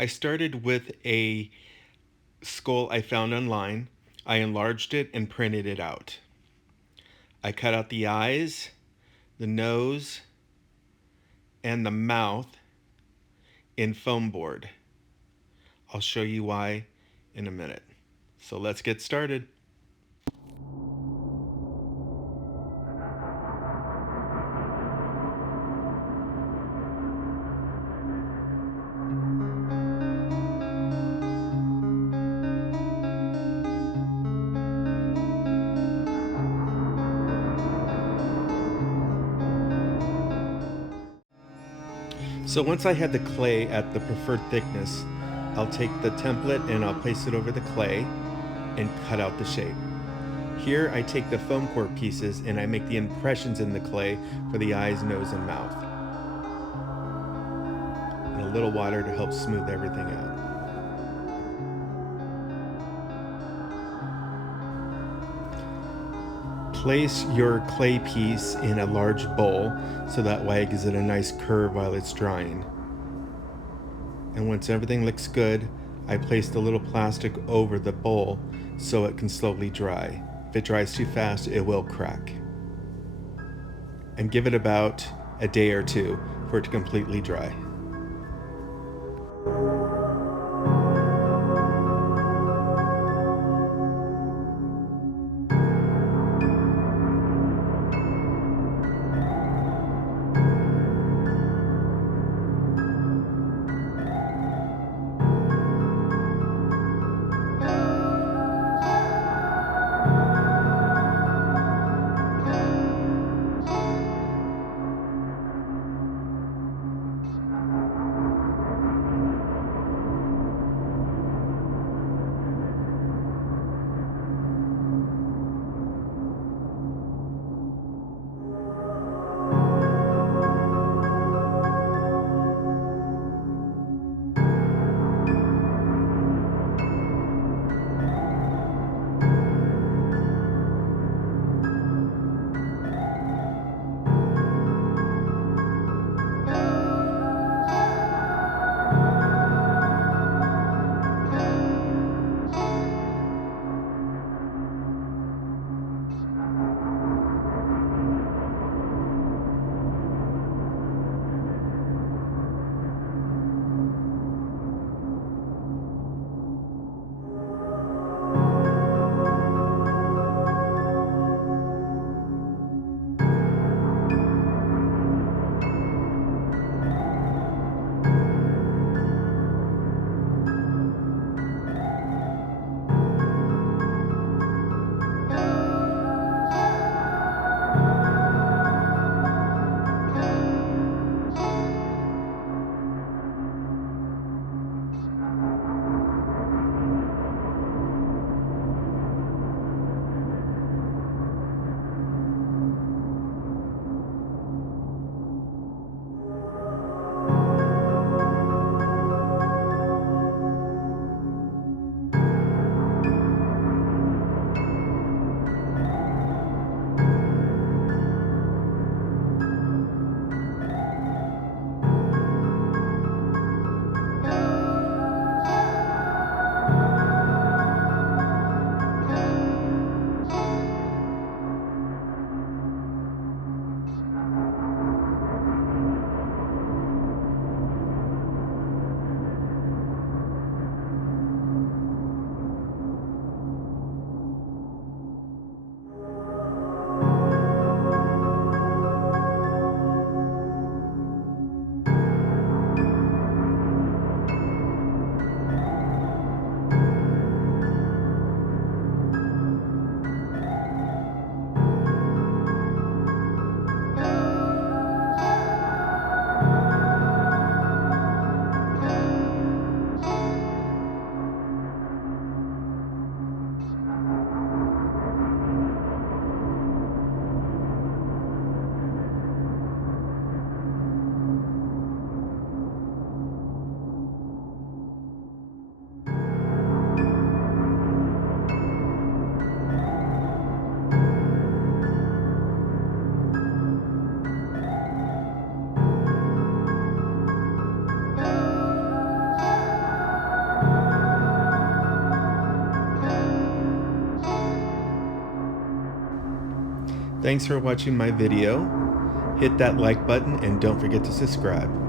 I started with a skull I found online. I enlarged it and printed it out. I cut out the eyes, the nose, and the mouth in foam board. I'll show you why in a minute. So let's get started. So once I had the clay at the preferred thickness, I'll take the template and I'll place it over the clay and cut out the shape. Here I take the foam core pieces and I make the impressions in the clay for the eyes, nose, and mouth. And a little water to help smooth everything out. Place your clay piece in a large bowl so that way it gives it a nice curve while it's drying. And once everything looks good, I place the little plastic over the bowl so it can slowly dry. If it dries too fast, it will crack. And give it about a day or two for it to completely dry. Thanks for watching my video. Hit that like button and don't forget to subscribe.